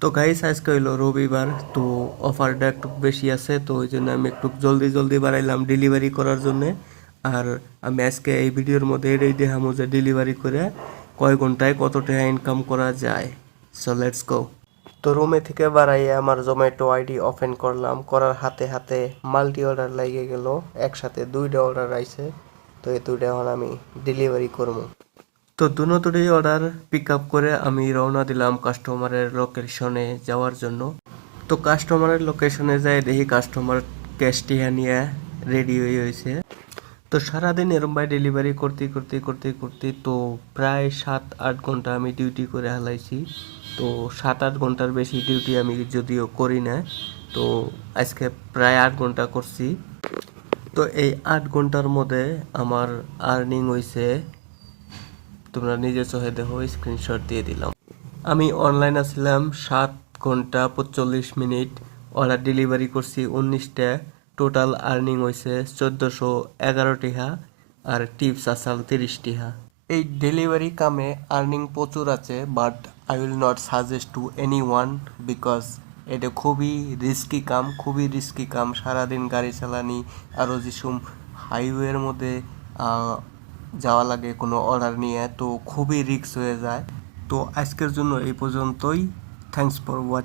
তো গাইস আজকে হইলো রবিবার, তো অফারটা একটু বেশি আছে, তো ওই জন্য আমি একটু জলদি জলদি বাড়াইলাম ডেলিভারি করার জন্য। আর আমি আজকে এই ভিডিওর মধ্যে এটাই দেখাবো যে ডেলিভারি করে কয় ঘন্টায় কত টাকা ইনকাম করা যায়। So let's go. তো রুমে থেকে বাড়াইয়ে আমার জোম্যাটো আইডি ওপেন করলাম, করার হাতে হাতে মাল্টি অর্ডার লাগিয়ে গেল, একসাথে দুইটা অর্ডার আইছে। তো এই দুইটা এখন আমি ডেলিভারি করবো। তো দুটোই অর্ডার পিক আপ করে আমি রওনা দিলাম কাস্টমারের লোকেশনে যাওয়ার জন্য। তো কাস্টমারের লোকেশনে যাই দেখি কাস্টমার ক্যাশটি নিয়ে রেডি হয়ে হয়েছে। তো সারাদিন এরম ভাই ডেলিভারি করতে করতে করতে করতে তো প্রায় 7-8 ঘন্টা আমি ডিউটি করে হালাইছি। তো 7-8 ঘন্টার বেশি ডিউটি আমি যদিও করি না, তো আজকে প্রায় 8 ঘন্টা করছি। তো এই 8 ঘন্টার মধ্যে আমার আর্নিং হয়েছে, তোমরা নিজে চোখে দেখো, স্ক্রিনশট দিয়ে দিলাম। আমি অনলাইন আছিলাম 7 ঘন্টা 45 মিনিট, অর্ডার ডেলিভারি করছি 19টা, টোটাল আর্নিং হয়েছে 1411 টাকা, আর টিপস আসাল 30 টাকা। এই ডেলিভারি কামে আর্নিং প্রচুর আছে, but I will not suggest to any one, because এটা খুবই রিস্কি কাম। সারাদিন গাড়ি চালানি, আরও যেসব হাইওয়ের মধ্যে যাওয়া লাগে কোনো অর্ডার নিয়ে, তো খুবই রিস্ক হয়ে যায়। তো আজকের জন্য এই পর্যন্তই। Thanks for watching.